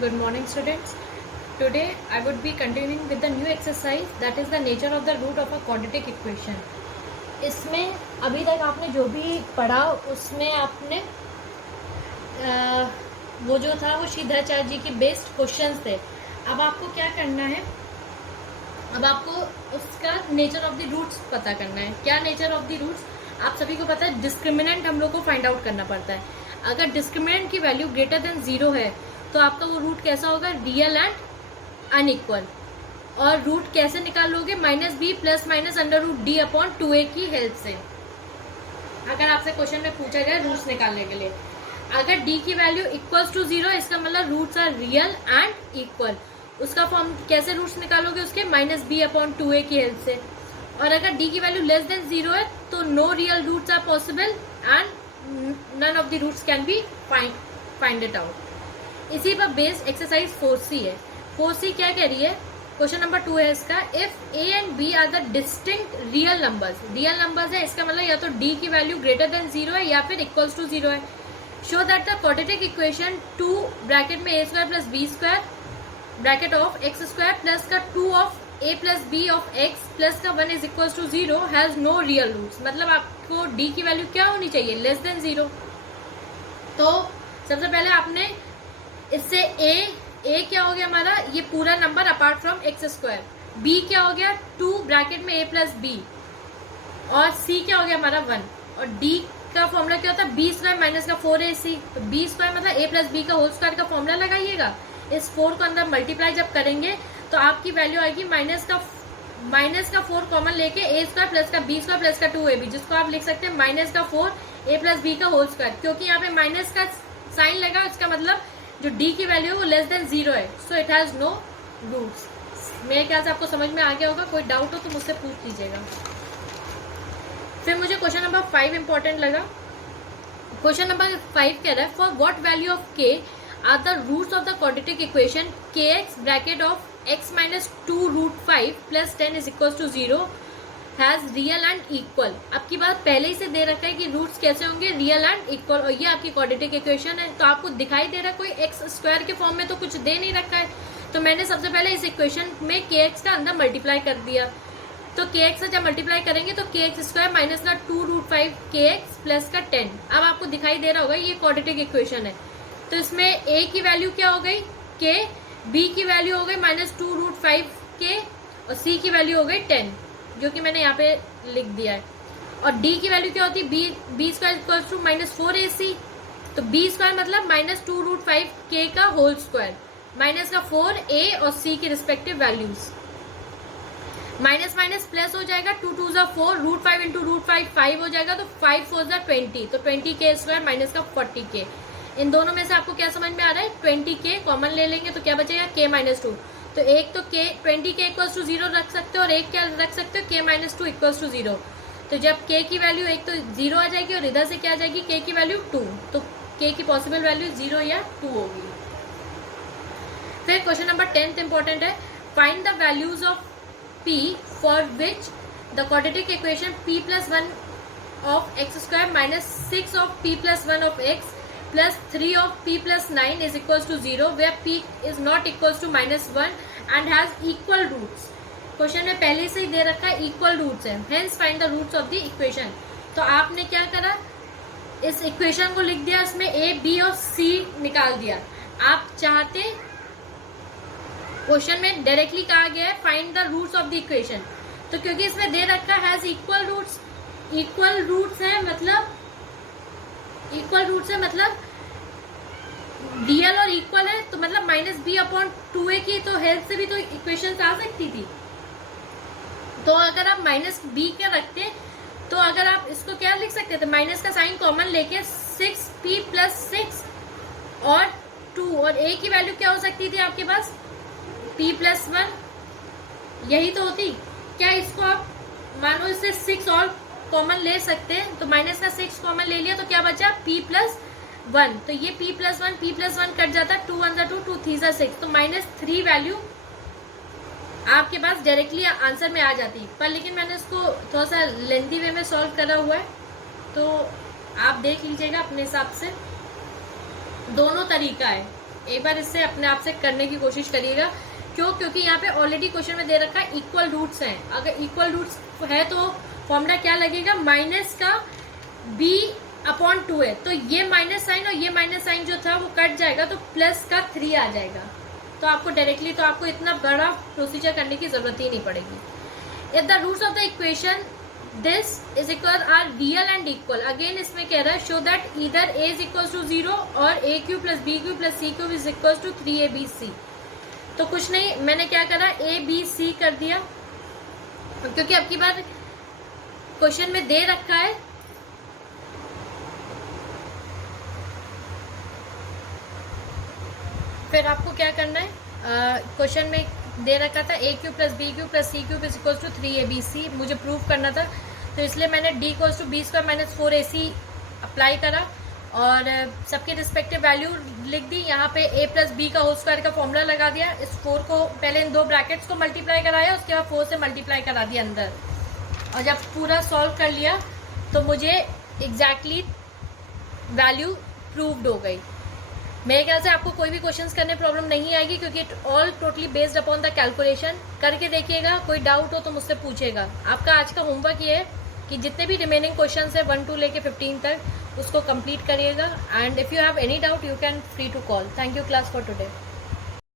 Good morning, students. Today I would be continuing with the new exercise, that is the nature of the root of a quadratic equation. इसमें अभी तक आपने जो भी पढ़ा उसमें आपने वो जो था वो श्रीधराचार्य जी की बेस्ड क्वेश्चंस थे. अब आपको क्या करना है, अब आपको उसका नेचर ऑफ द रूट्स पता करना है. क्या नेचर ऑफ द रूट्स? आप सभी को पता है डिस्क्रिमिनेंट हम लोग को फाइंड आउट करना पड़ता है. अगर डिस्क्रिमिनेंट की वैल्यू ग्रेटर देन 0 है तो आपका वो रूट कैसा होगा? Real and unequal. और रूट कैसे निकालोगे? -b plus minus under root d upon 2a की हेल्प से. अगर आपसे क्वेश्चन में पूछा जाए रूट्स निकालने के लिए, अगर d की वैल्यू इक्वल्स टू 0 इसका मतलब roots are real and equal. उसका फॉर्म कैसे रूट्स निकालोगे? उसके -b अपॉन 2a की हेल्प से. और अगर d की वैल्यू लेस देन 0 है तो no real roots are possible and none of the roots can be find it out. इसी पर बेस्ड एक्सरसाइज 4C है. 4C क्या कह रही है? क्वेश्चन नंबर 2 है इसका. If a and b are the distinct real numbers है, इसका मतलब या तो d की वैल्यू ग्रेटर देन 0 है या फिर इक्वल्स टू 0 है. Show that the quadratic equation 2 bracket में a² plus b² bracket of x² plus का 2 of a plus b of x plus का 1 is equals to 0 has no real roots. मतलब आपको d की वैल्यू क्या होनी चाहिए? Less than 0. तो सबसे पहले आपने इससे a क्या हो गया हमारा? ये पूरा number apart from x². b क्या हो गया? 2 ब्रैकेट में a प्लस b. और c क्या हो गया हमारा? 1. और d का फॉर्मूला क्या होता है? b² माइनस का 4ac. तो b² मतलब a प्लस b का होल स्क्वायर का फॉर्मूला लगाइएगा. इस 4 को अंदर मल्टीप्लाई जब करेंगे तो आपकी वैल्यू आएगी माइनस का 4 कॉमन लेके a² प्लस का b² प्लस का 2ab, जिसको आप लिख सकते हैं माइनस का 4 a प्लस b का होल स्क्वायर. क्योंकि यहाँ पे माइनस का साइन लगा, इसका मतलब जो d की वैल्यू है वो लेस देन 0 है. So it has no roots. मेरे ख्याल से आपको समझ में आ गया होगा. कोई डाउट हो तो मुझसे पूछ लीजिएगा. फिर मुझे क्वेश्चन नंबर 5 इंपॉर्टेंट लगा. क्वेश्चन नंबर 5 कह रहा है for what value of k are the roots of the quadratic equation kx bracket of x minus 2 root 5 plus 10 is equal to 0 has real and equal. आपकी बात पहले ही से दे रखा है कि रूट्स कैसे होंगे? Real and equal. और ये आपकी क्वाड्रेटिक इक्वेशन है. तो आपको दिखाई दे रहा है कोई x² के फॉर्म में तो कुछ दे नहीं रखा है. तो मैंने सबसे पहले इस इक्वेशन में kx का अंदर मल्टीप्लाई कर दिया. तो kx से जब मल्टीप्लाई करेंगे तो kx² माइनस का 2 रूट 5 kx प्लस का 10. अब आपको दिखाई दे रहा होगा ये क्वाड्रेटिक इक्वेशन है. तो इसमें a की वैल्यू क्या हो गई? k. b की वैल्यू हो गई -2 रूट 5 k और c की वैल्यू हो गई 10, जो कि मैंने यहाँ पे लिख दिया है. और d की वैल्यू क्या होती है? b² equals to -4ac. तो b² मतलब -2 रूट 5 k का होल स्क्वायर माइनस का 4a और c की respective values. Minus minus plus हो जाएगा. 2 2 ज़ा 4 रूट 5 इंटू रूट 5 5 हो जाएगा. तो 5 4 ज़ा 20. तो 20k² माइनस का 40k. इन दोनों में से आपको क्या समझ में आ रहा है? 20k कॉमन ले लेंगे तो क्या बचेगा? k-2. तो एक तो k 20k इक्वल्स टू 0 रख सकते हो और एक क्या रख सकते हो? k-2 equals to 0. तो जब k की वैल्यू एक तो 0 आ जाएगी और इधर से क्या आ जाएगी? k की वैल्यू 2. तो k की पॉसिबल वैल्यू 0 या 2 होगी. फिर क्वेश्चन नंबर 10 इंपॉर्टेंट है. Find the values of p for which the quadratic equation p plus 1 of x² minus 6 of p plus 1 of x plus 3 of p plus 9 is equals to 0 where p is not equals to -1 and has equal roots. क्वेश्चन में पहले से ही दे रखा है equal roots है. Hence find the roots of the equation. तो आपने क्या करा? इस इक्वेशन को लिख दिया, इसमें a b और c निकाल दिया. आप चाहते क्वेश्चन में डायरेक्टली कहा गया है find the roots of the equation. तो क्योंकि इसमें दे रखा हैज इक्वल रूट्स है मतलब रियल और इक्वल है. तो मतलब -b अपॉन 2a की तो हेल्प से भी तो इक्वेशन आ सकती थी. तो अगर आप -b क्या रखते तो अगर आप इसको क्या लिख सकते थे? माइनस का साइन कॉमन लेके 6p प्लस 6 और 2. और a की वैल्यू क्या हो सकती थी आपके पास? p plus 1. यही तो होती. क्या इसको आप मानो इससे 6 और कॉमन ले सकते हैं. तो माइनस का 6 कॉमन ले लिया तो क्या बचा? p plus 1. तो ये p प्लस 1 कट जाता है. 2 1 ज़ा 2 2 3 ज़ा 6. तो -3 वैल्यू आपके पास डायरेक्टली आंसर में आ जाती. पर लेकिन मैंने इसको थोड़ा सा लेंथी वे में सॉल्व करा हुआ है, तो आप देख लीजिएगा अपने हिसाब से. दोनों तरीका है, एक बार इससे अपने आप से करने की कोशिश करिएगा। क्यों? क्योंकि यहाँ पे ऑलरेडी क्वेश्चन में दे रखा है इक्वल रूट्स हैं। अगर इक्वल रूट्स है तो फॉर्मूला क्या लगेगा, माइनस का b/2 है, तो ये माइनस साइन और ये माइनस साइन जो था वो कट जाएगा, तो प्लस का 3 आ जाएगा। तो आपको डायरेक्टली, तो आपको इतना बड़ा प्रोसीजर करने की जरूरत ही नहीं पड़ेगी। If the roots of the equation this is equal are real and equal, again इसमें कह रहा है show that either a is equal to 0 और a³ + b³ + c³ is equal to 3abc। तो कुछ नहीं, मैंने क्या करा, abc कर दिया, क्योंकि अब की बार क्वेश्चन में दे रखा है फिर आपको क्या करना है, क्वेश्चन में दे रखा था a³ + b³ + c³ is equal to 3abc, मुझे प्रूव करना था, तो इसलिए मैंने d = b² - 4ac अप्लाई करा और सबके रिस्पेक्टिव वैल्यू लिख दी। यहाँ पे a + b का होल स्क्वायर का फॉर्मूला लगा दिया, इस 4 को पहले इन 2 ब्रैकेट्स को मल्टीप्लाई कराया, उसके बाद 4 से मल्टीप्लाई करा दिया अंदर, और जब पूरा सॉल्व कर लिया तो मुझे एग्जैक्टली वैल्यू प्रूव्ड हो गई। मेरे ख्याल से आपको कोई भी क्वेश्चंस करने प्रॉब्लम नहीं आएगी, क्योंकि it all totally based upon the calculation. करके देखिएगा, कोई डाउट हो तो मुझसे पूछेगा। आपका आज का होमवर्क ये है कि जितने भी रिमेनिंग क्वेश्चंस है 1 to लेके 15 तक, उसको कंप्लीट करिएगा। And if you have any doubt you can free to call. Thank you class for today.